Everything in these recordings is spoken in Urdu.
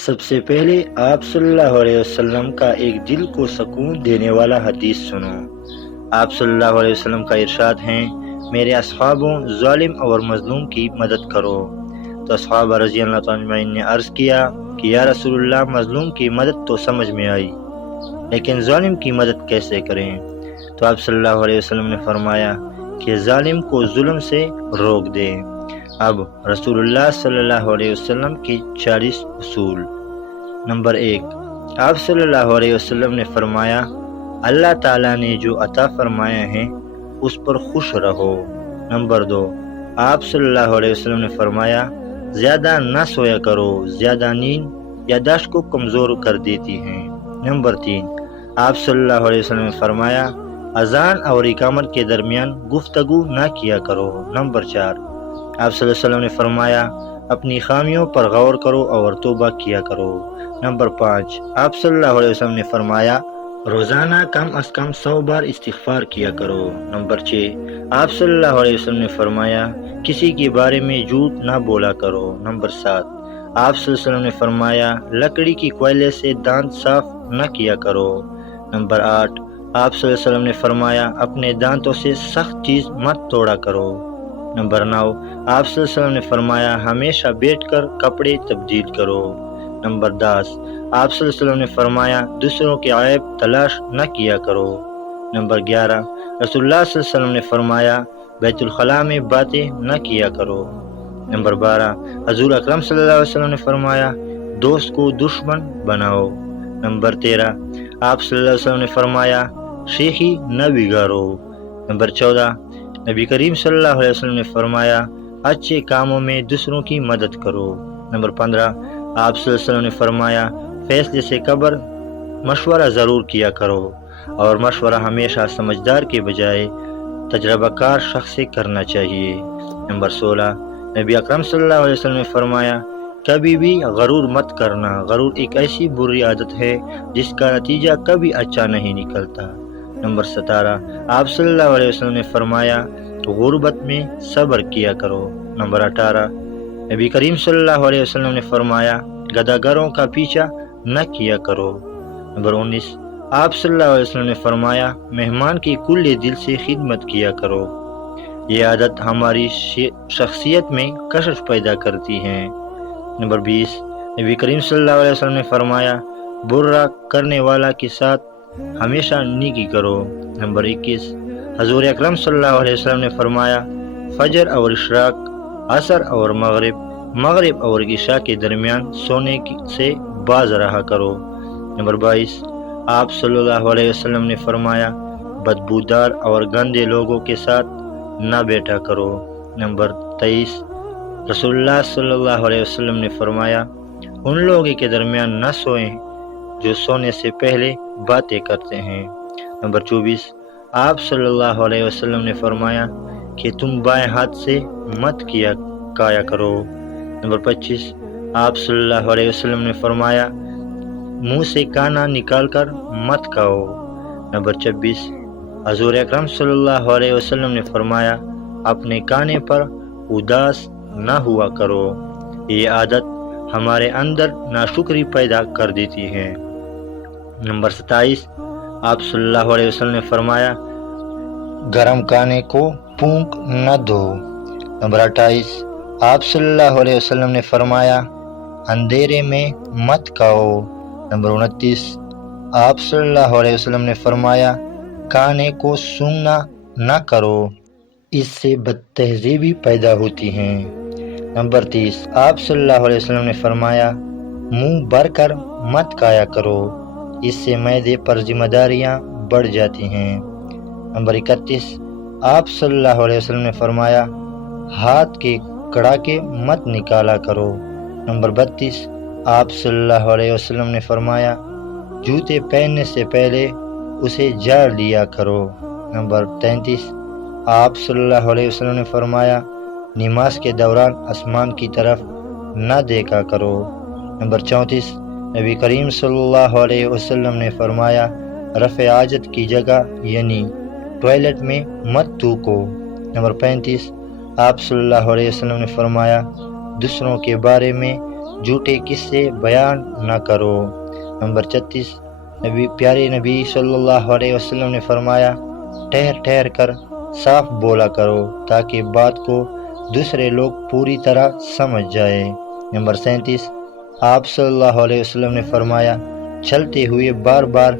سب سے پہلے آپ صلی اللہ علیہ وسلم کا ایک دل کو سکون دینے والا حدیث سنو۔ آپ صلی اللہ علیہ وسلم کا ارشاد ہے، میرے اصحابوں ظالم اور مظلوم کی مدد کرو۔ تو اصحاب رضی اللہ تعالیٰ عنہ نے عرض کیا کہ یا رسول اللہ، مظلوم کی مدد تو سمجھ میں آئی، لیکن ظالم کی مدد کیسے کریں؟ تو آپ صلی اللہ علیہ وسلم نے فرمایا کہ ظالم کو ظلم سے روک دے۔ اب رسول اللہ صلی اللہ علیہ وسلم کی 40 اصول۔ نمبر 1، آپ صلی اللہ علیہ وسلم نے فرمایا، اللہ تعالیٰ نے جو عطا فرمایا ہے اس پر خوش رہو۔ نمبر 2، آپ صلی اللہ علیہ وسلم نے فرمایا، زیادہ نہ سویا کرو، زیادہ نیند یادداشت کو کمزور کر دیتی ہے۔ نمبر 3، آپ صلی اللہ علیہ وسلم نے فرمایا، اذان اور اقامت کے درمیان گفتگو نہ کیا کرو۔ نمبر 4، آپ صلی اللہ علیہ وسلم نے فرمایا، اپنی خامیوں پر غور کرو اور توبہ کیا کرو۔ نمبر 5، آپ صلی اللہ علیہ وسلم نے فرمایا، روزانہ کم از کم 100 بار استغفار کیا کرو۔ نمبر 6، آپ صلی اللہ علیہ وسلم نے فرمایا، کسی کے بارے میں جھوٹ نہ بولا کرو۔ نمبر 7، آپ صلی اللہ علیہ وسلم نے فرمایا، لکڑی کی کوئلے سے دانت صاف نہ کیا کرو۔ نمبر 8، آپ صلی اللہ علیہ وسلم نے فرمایا، اپنے دانتوں سے سخت چیز مت توڑا کرو۔ نمبر 9، آپ صلی اللہ علیہ وسلم نے فرمایا، ہمیشہ بیٹھ کر کپڑے تبدیل کرو۔ نمبر 10، آپ صلی اللہ علیہ وسلم نے فرمایا، دوسروں کے عیب تلاش نہ کیا کرو۔ نمبر 11، رسول اللہ صلی اللہ علیہ وسلم نے فرمایا، بیت الخلاء میں باتیں نہ کیا کرو۔ نمبر 12، حضور اکرم صلی اللہ علیہ وسلم نے فرمایا، دوست کو دشمن بناؤ۔ نمبر 13، آپ صلی اللہ علیہ وسلم نے فرمایا، شیخی نہ بگاڑو۔ نمبر 14، نبی کریم صلی اللہ علیہ وسلم نے فرمایا، اچھے کاموں میں دوسروں کی مدد کرو۔ نمبر 15، آپ صلی اللہ علیہ وسلم نے فرمایا، فیصلے سے قبل مشورہ ضرور کیا کرو، اور مشورہ ہمیشہ سمجھدار کے بجائے تجربہ کار شخص سے کرنا چاہیے۔ نمبر 16، نبی اکرم صلی اللہ علیہ وسلم نے فرمایا، کبھی بھی غرور مت کرنا، غرور ایک ایسی بری عادت ہے جس کا نتیجہ کبھی اچھا نہیں نکلتا۔ نمبر 17، آپ صلی اللہ علیہ وسلم نے فرمایا، غربت میں صبر کیا کرو۔ نمبر 18، نبی کریم صلی اللہ علیہ وسلم نے فرمایا، گداگروں کا پیچھا نہ کیا کرو۔ نمبر 19، آپ صلی اللہ علیہ وسلم نے فرمایا، مہمان کی کھلے دل سے خدمت کیا کرو۔ یہ عادت ہماری شخصیت میں کشش پیدا کرتی ہے۔ نمبر 20، نبی کریم صلی اللہ علیہ وسلم نے فرمایا، برا کرنے والا کے ساتھ ہمیشہ نیکی کرو۔ نمبر 21، حضور اکرم صلی اللہ علیہ وسلم نے فرمایا، فجر اور اشراق، عصر اور مغرب اور عشاء کے درمیان سونے سے باز رہا کرو۔ نمبر 22، آپ صلی اللہ علیہ وسلم نے فرمایا، بدبودار اور گندے لوگوں کے ساتھ نہ بیٹھا کرو۔ نمبر 23، رسول اللہ صلی اللہ علیہ وسلم نے فرمایا، ان لوگوں کے درمیان نہ سوئیں جو سونے سے پہلے باتیں کرتے ہیں۔ نمبر 24، آپ صلی اللہ علیہ وسلم نے فرمایا کہ تم بائیں ہاتھ سے مت کھایا کرو۔ نمبر 25، آپ صلی اللہ علیہ وسلم نے فرمایا، منہ سے کانا نکال کر مت کھاؤ۔ نمبر 26، حضور اکرم صلی اللہ علیہ وسلم نے فرمایا، اپنے کانے پر اداس نہ ہوا کرو۔ یہ عادت ہمارے اندر ناشکری پیدا کر دیتی ہے۔ نمبر 27، آپ صلی اللہ علیہ وسلم نے فرمایا، گرم کھانے کو پھونک نہ دو۔ نمبر 28، آپ صلی اللہ علیہ وسلم نے فرمایا، اندھیرے میں مت کھاؤ۔ نمبر 29، آپ صلی اللہ علیہ وسلم نے فرمایا، کھانے کو سونگھنا نہ کرو، اس سے بد تہذیبی پیدا ہوتی ہے۔ نمبر 30، آپ صلی اللہ علیہ وسلم نے فرمایا، منہ بھر کر مت کھایا کرو، اس سے معدے پر ذمہ داریاں بڑھ جاتی ہیں۔ نمبر 31، آپ صلی اللہ علیہ وسلم نے فرمایا، ہاتھ کے کڑاکے مت نکالا کرو۔ نمبر 32، آپ صلی اللہ علیہ وسلم نے فرمایا، جوتے پہننے سے پہلے اسے جھاڑ لیا کرو۔ نمبر 33، آپ صلی اللہ علیہ وسلم نے فرمایا، نماز کے دوران آسمان کی طرف نہ دیکھا کرو۔ نمبر 34، نبی کریم صلی اللہ علیہ وسلم نے فرمایا، رفع حاجت کی جگہ یعنی ٹوائلٹ میں مت تھوکو۔ نمبر 35، آپ صلی اللہ علیہ وسلم نے فرمایا، دوسروں کے بارے میں جھوٹے قصے بیان نہ کرو۔ نمبر 36، پیارے نبی صلی اللہ علیہ وسلم نے فرمایا، ٹھہر ٹھہر کر صاف بولا کرو تاکہ بات کو دوسرے لوگ پوری طرح سمجھ جائے۔ نمبر 37، آپ صلی اللہ علیہ وسلم نے فرمایا، چلتے ہوئے بار بار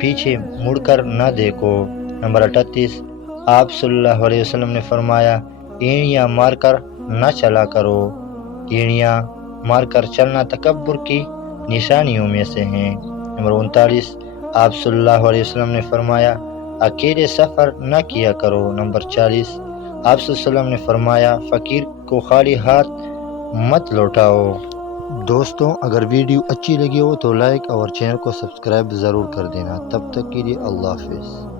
پیچھے مڑ کر نہ دیکھو۔ نمبر 38، آپ صلی اللہ علیہ وسلم نے فرمایا، اینٹیاں مار کر نہ چلا کرو۔ اینٹیاں مار کر چلنا تکبر کی نشانیوں میں سے ہیں۔ نمبر 39، آپ صلی اللہ علیہ وسلم نے فرمایا، اکیلے سفر نہ کیا کرو۔ نمبر 40، آپ صلی اللہ علیہ وسلم نے فرمایا، فقیر کو خالی ہاتھ مت لوٹاؤ۔ دوستوں، اگر ویڈیو اچھی لگی ہو تو لائک اور چینل کو سبسکرائب ضرور کر دینا۔ تب تک کے لیے اللہ حافظ۔